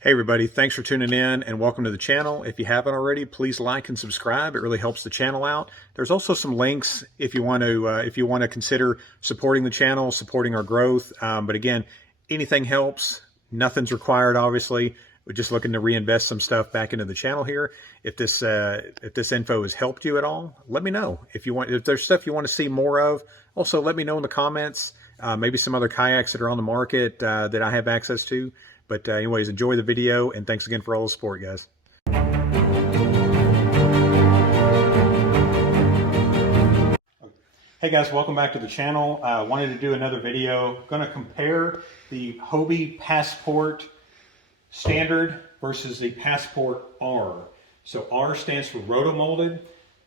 Hey everybody, thanks for tuning in and welcome to the channel. If you haven't already, please like and subscribe. It really helps the channel out. There's also some links if you want to consider supporting the channel, supporting our growth. But again, anything helps. Nothing's required, obviously. We're just looking to reinvest some stuff back into the channel here. If this info has helped you at all, let me know. If there's stuff you want to see more of, also let me know in the comments. Maybe some other kayaks that are on the market that I have access to. But anyways, enjoy the video, and thanks again for all the support, guys. Hey guys, welcome back to the channel. Wanted to do another video. Going to compare the Hobie Passport Standard versus the Passport R. So R stands for rotomolded,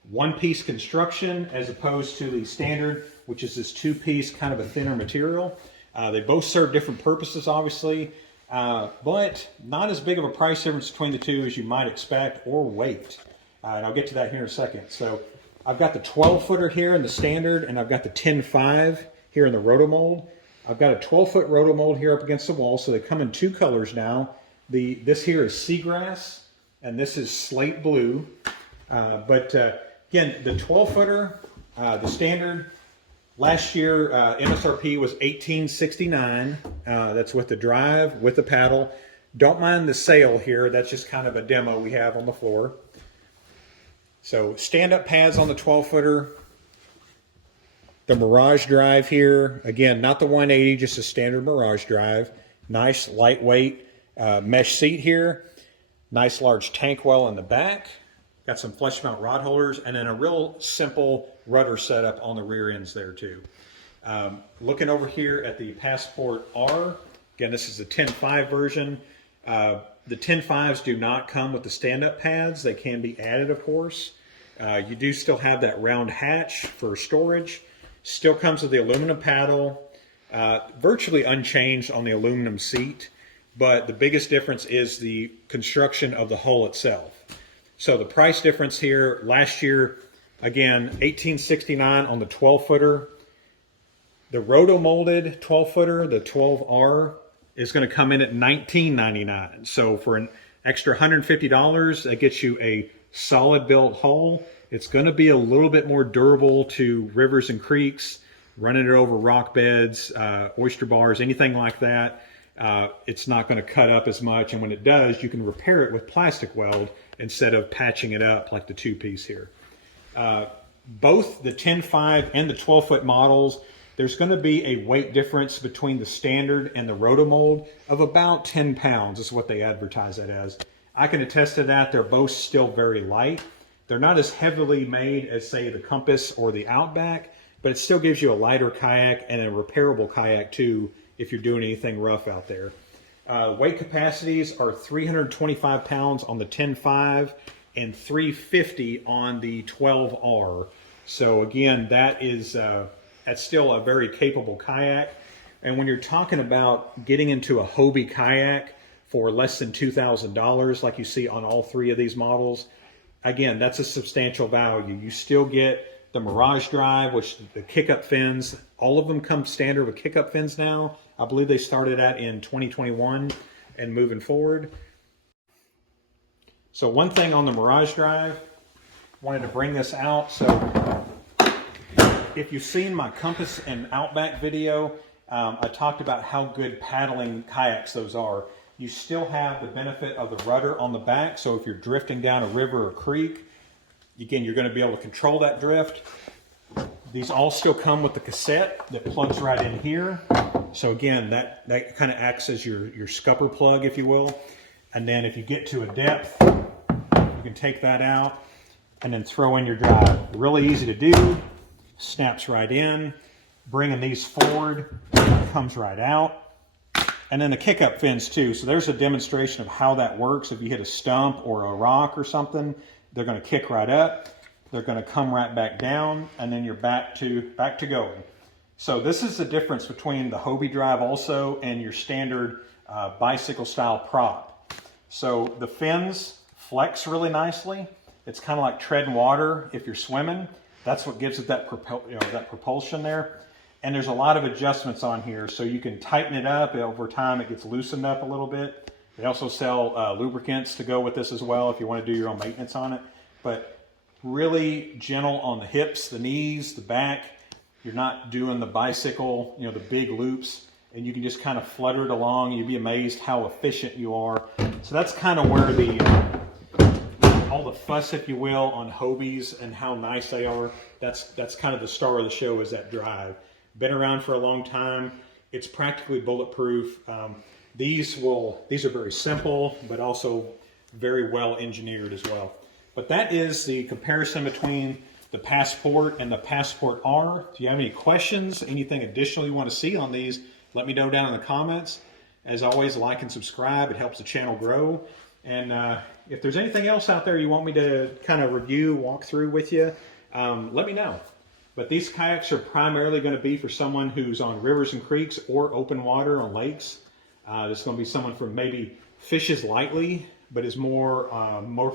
one-piece construction, as opposed to the Standard, which is this two-piece kind of a thinner material. They both serve different purposes, obviously. But not as big of a price difference between the two as you might expect, or weight. And I'll get to that here in a second. So I've got the 12-footer here in the Standard, and I've got the 10.5 here in the rotomold. I've got a 12-foot rotomold here up against the wall, so they come in two colors now. This here is seagrass, and this is slate blue. Again, the 12-footer, the Standard, last year, MSRP was $18.69. That's with the drive, with the paddle. Don't mind the sail here. That's just kind of a demo we have on the floor. So stand-up pads on the 12-footer. The Mirage drive here. Again, not the 180, just a standard Mirage drive. Nice, lightweight mesh seat here. Nice large tank well in the back. Got some flush mount rod holders, and then a real simple rudder setup on the rear ends there too. Looking over here at the Passport R, again, this is the 10.5 version. The 10.5s do not come with the stand-up pads. They can be added, of course. You do still have that round hatch for storage. Still comes with the aluminum paddle, virtually unchanged on the aluminum seat, but the biggest difference is the construction of the hull itself. So the price difference here, last year, again, $18.69 on the 12-footer. The roto-molded 12-footer, the 12R, is going to come in at $19.99. So for an extra $150, that gets you a solid built hull. It's going to be a little bit more durable to rivers and creeks, running it over rock beds, oyster bars, anything like that. It's not going to cut up as much, and when it does, you can repair it with plastic weld instead of patching it up like the two-piece here. Both the 10.5 and the 12-foot models, there's going to be a weight difference between the Standard and the rotomold of about 10 pounds is what they advertise that as. I can attest to that. They're both still very light. They're not as heavily made as, say, the Compass or the Outback, but it still gives you a lighter kayak and a repairable kayak too if you're doing anything rough out there. Weight capacities are 325 pounds on the 10.5 and 350 on the 12R. So again, that's still a very capable kayak. And when you're talking about getting into a Hobie kayak for less than $2,000, like you see on all three of these models, again, that's a substantial value. You still get the Mirage drive, which the kick-up fins, all of them come standard with kick-up fins now. I believe they started at in 2021 and moving forward. So one thing on the Mirage drive, wanted to bring this out. So if you've seen my Compass and Outback video, I talked about how good paddling kayaks those are. You still have the benefit of the rudder on the back, so if you're drifting down a river or creek, again, you're going to be able to control that drift. These all still come with the cassette that plugs right in here. So again, that kind of acts as your scupper plug, if you will. And then if you get to a depth, you can take that out and then throw in your drive. Really easy to do. Snaps right in. Bringing these forward, comes right out. And then the kick-up fins too. So there's a demonstration of how that works. If you hit a stump or a rock or something, they're going to kick right up. They're going to come right back down, and then you're back to going. So this is the difference between the Hobie drive also and your standard bicycle style prop. So the fins flex really nicely. It's kind of like treading water if you're swimming. That's what gives it that propulsion there. And there's a lot of adjustments on here, so you can tighten it up. Over time, it gets loosened up a little bit. They also sell lubricants to go with this as well if you want to do your own maintenance on it. But really gentle on the hips, the knees, the back. You're not doing the bicycle, you know, the big loops, and you can just kind of flutter it along. You'd be amazed how efficient you are. So that's kind of where all the fuss, if you will, on Hobies and how nice they are. That's kind of the star of the show, is that drive. Been around for a long time. It's practically bulletproof. These are very simple, but also very well engineered as well. But that is the comparison between the Passport and the Passport R. If you have any questions, anything additional you want to see on these, let me know down in the comments. As always, like and subscribe. It helps the channel grow. And if there's anything else out there you want me to kind of review, walk through with you, let me know. But these kayaks are primarily going to be for someone who's on rivers and creeks or open water on lakes. This is going to be someone from maybe fishes lightly, but is more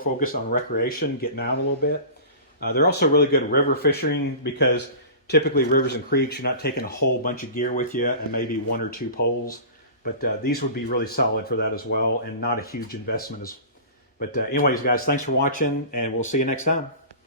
focused on recreation, getting out a little bit. They're also really good river fishing, because typically rivers and creeks, you're not taking a whole bunch of gear with you and maybe 1 or 2 poles. But these would be really solid for that as well, and not a huge investment. But anyways, guys, thanks for watching, and we'll see you next time.